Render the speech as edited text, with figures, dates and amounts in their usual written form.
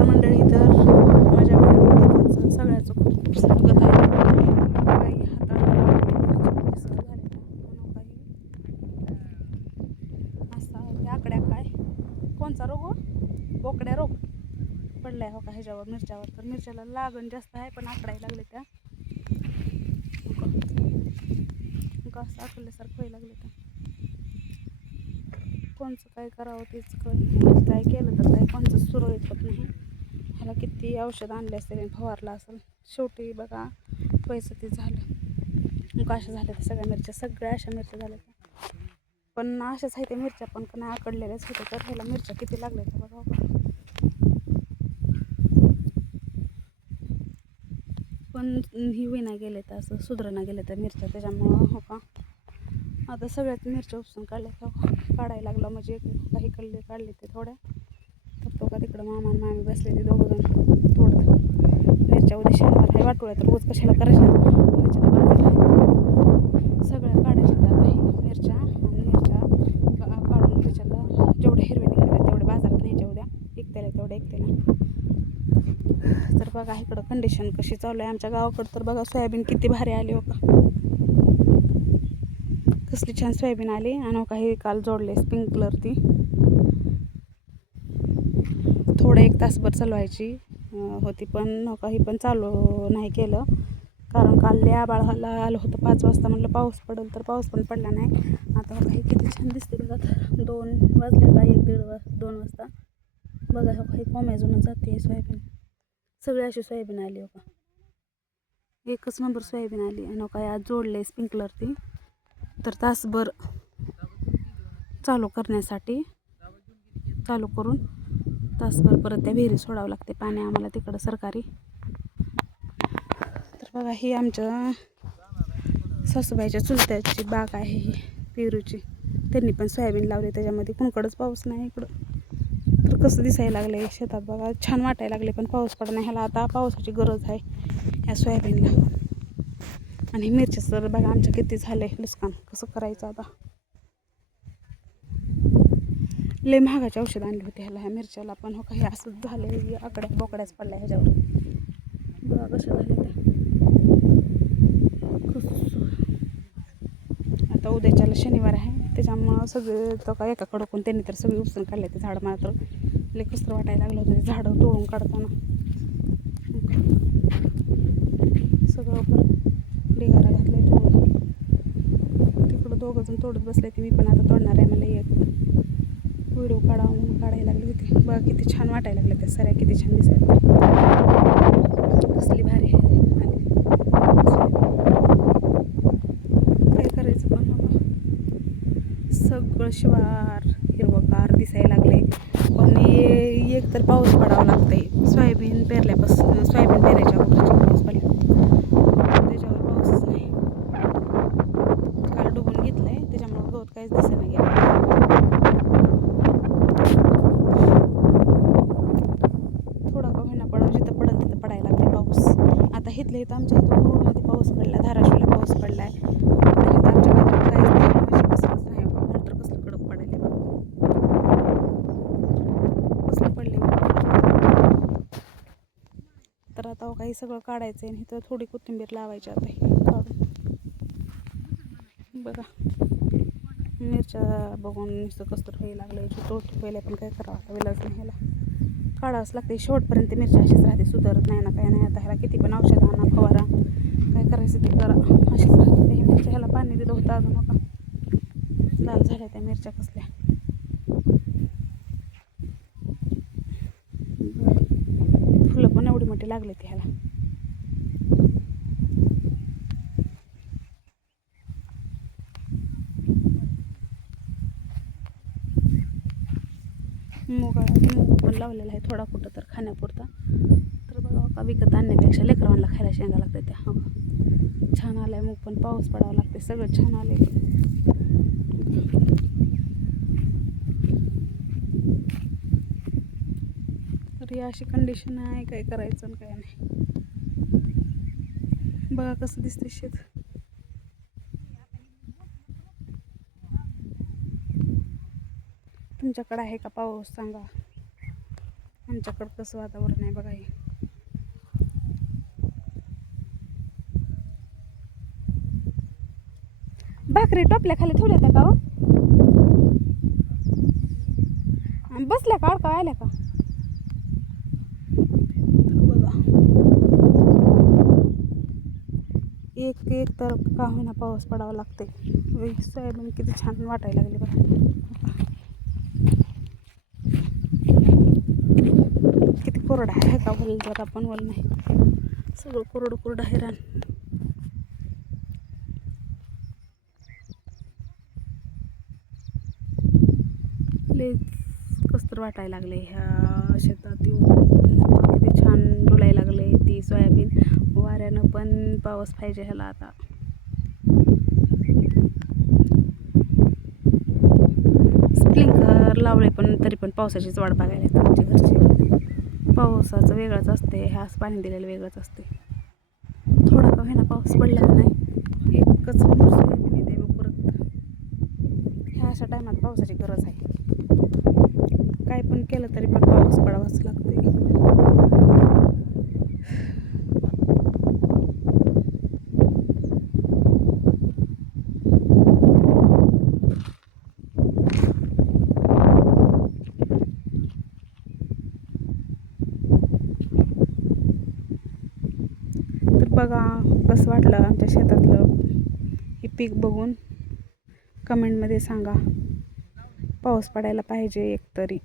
नमस्कार मंडळी. तर माझ्या व्हिडिओमध्ये तुमचं सगळ्याचं खूप खूप स्वागत आहे. काही हाताला झाले काही असा हे आकड्या काय कोणचा रोग हो? बोकड्या रोग पडलाय हो का ह्याच्यावर मिरच्यावर. तर मिरच्याला लागण जास्त आहे पण आकडाही लागले त्या असं आखल्यासारखं व्हायला लागले त्या. कोणचं काय करावं तेच काय केलं तर काय कोणचं सुरळीत होत नाही. ह्याला किती औषध आणले असते फवारला असेल. शेवटी बघा पैसे ते झालं अशा झाल्या त्या सगळ्या अशा मिरच्या झाल्या त्या. पण अशाच आहे त्या मिरच्या पण नाही आकडलेल्याच होत्या. तर ह्याला मिरच्या किती लागल्या त्या बघा का. पण ही विना गेले तर असं सुधारणा गेले त्या मिरच्या त्याच्यामुळं हो का. आता सगळ्यात मिरच्या उपसून काढल्या काढायला लागला म्हणजे काही काढले ते थोड्या. तर तो का तिकडं मामा आणि मामी बसले ते दोघं जण थोडं मिरच्या उद्या शनिवार आहे वाटोळ्या तर रोज कशाला करायच्या उद्याच्याला बाजार सगळ्या काढायच्या त्या काही मिरच्या आणि मिरच्या काढून त्याच्याला जेवढे हिरवे निघाले तेवढे बाजारात न्यायच्या उद्या एकट्याला तेवढ्या एकट्याला. तर बघा इकडं कंडिशन कशी चालू आहे आमच्या गावाकडं. तर बघा सोयाबीन किती भारी आली हो का. कसली छान सोयाबीन आली आणि काही काल जोडले स्प्रिंकलर ती थोडं 1 तासभर चालवायची होती पण काही पण चालू नाही केलं. कारण काल लय आभाळ आलं होतं 5 वाजता म्हटलं पाऊस पडेल तर पाऊस पण पडला नाही. आता काही किती छान दिसते बघा. 2 वाजले का 1-1:30-2 वाजता बघा हो काही कोमेजून जाते सोयाबीन. सगळी अशी सोयाबीन आली हो का. एकच नंबर सोयाबीन आली आणि काही आज जोडले स्प्रिंकलर ती. तर तासभर चालू करण्यासाठी चालू करून तासभर परत त्या विहिरी सोडावं लागते पाणी आम्हाला तिकडं सरकारी. तर बघा ही आमच्या सासूबाईच्या चुलत्याची बाग आहे ही पेरूची. त्यांनी पण सोयाबीन लावले त्याच्यामध्ये कुणकडंच पाऊस नाही इकडं. तर कसं दिसायला लागलं शेतात बघा छान वाटायला लागले पण पाऊस पडत नाही. ह्याला आता पावसाची गरज आहे ह्या सोयाबीनला. आणि मिरच्याचं तर बघा आमच्या किती झाले नुकसान कसं करायचं आता. लय महागाचे औषध आणले होते ह्याला ह्या मिरच्याला पण हो काही असंच झाले आकड्या बोकड्याच पडल्या ह्याच्यावर बघा कशा झाले त्या. आता उद्याच्याला शनिवार आहे त्याच्यामुळं सगळे तो का एकाकडं कोण त्यांनी तर सगळे उपसून काढले ते झाड. मला तर लय कसं वाटायला लागलं होतं ते झाडं तोडून काढताना सगळं ढिगारा घातलं तोडून. तिकडं दोघं जण तोडत बसले ते मी पण आता तोडणार आहे. मला एक व्हिडिओ काढावं म्हणून काढायला लागली होती. बघा किती छान वाटायला लागले त्या सऱ्या किती छान दिसायला कसली भारी आहे आली. काय करायचं पण बाबा सगळं शिवार हिरवगार दिसायला लागले. पण एक तर पाऊस पडावा लागतंय सोयाबीन पेरल्यापासून. सोयाबीन पेरायच्या अगोदरची पाऊस पडला त्याच्यावर पाऊसच नाही. काल डुबून घेतलंय त्याच्यामुळं गवत काहीच दिसेना गेलं. थोडा का होईना पडावं जिथं पडेल तिथं पडायला लागले पाऊस. आता इथल्या इथं आमच्या इथं मुरुडमध्ये पाऊस पडला धाराशिवला पाऊस पडलाय आणि इथं आमच्या गावात काहीच कसलंच नाही बघा. ऊन तर कसलं कडक पडायला बघा कसलं पडले. तर आता काही सगळं काढायचं आहे आणि इथं थोडी कोथिंबीर लावायची आता हे काढून बघा. मिरच्या बघून नुसतं कसं व्हायला लागलं तोट व्हायला पण काय करावं आता विलाज नाही ह्याला काढावंच लागते शेवटपर्यंत. मिरच्या अशीच राहते सुधारत नाही ना काय नाही. आता ह्याला किती पण औषध आणा फवारा काय करायचं ते करा अशीच राहते हे मिरच्या. ह्याला पाणी दिलं होतं अजून नका लाल झाल्या त्या मिरच्या कसल्या. फुलं पण एवढी मोठी लागली ती ह्याला. मूग पण लावलेला आहे थोडा कुठं तर खाण्यापुरता. तर बघा का विकत आणण्यापेक्षा लेकरांना खायला शेंगा लागते त्या हो छान आलाय मूग पण पाऊस पडावा लागते सगळं छान आले. तर ही अशी कंडिशन आहे काय करायचं आणि काय नाही. बघा कसं दिसते शेत. तुमच्याकडे आहे का पाऊस सांगा. आमच्याकडं कसं वातावरण आहे बघा हे. भाकरी टोपल्या खाली ठेवल्या होत्या का हो? आणि बसल्या का अडका आल्या का बघा. एक एक तर का होईना पाऊस पडावा लागते. सोयाबीन किती छान वाटायला लागली बघा. किती कोरडा आहे का वल जरा पण वल नाही, सगळं कोरडं कोरडं आहे रान. लेच कसतर वाटायला लागले ह्या शेतात येऊन. किती छान डुलायला लागले ती सोयाबीन. वाऱ्यानं पण पाऊस पाहिजे ह्याला आता. स्प्रिंकलर लावले पण तरी पण पावसाचीच वाट बघायला येतात आमच्या घरचे. पावसाचं वेगळंच असते, ह्याच पाणी दिलेलं वेगळंच असते. थोडा का होईना पाऊस पडला नाही, एकच सोयाबीन येते मग परत. ह्या अशा टायमात पावसाची गरज आहे. काय पण केलं तरी पण पाऊस पडावाच लागतो. तर बघा कसं वाटलं आमच्या शेतातलं हे पीक बघून कमेंटमध्ये सांगा. पाऊस पडायला पाहिजे एक तरी.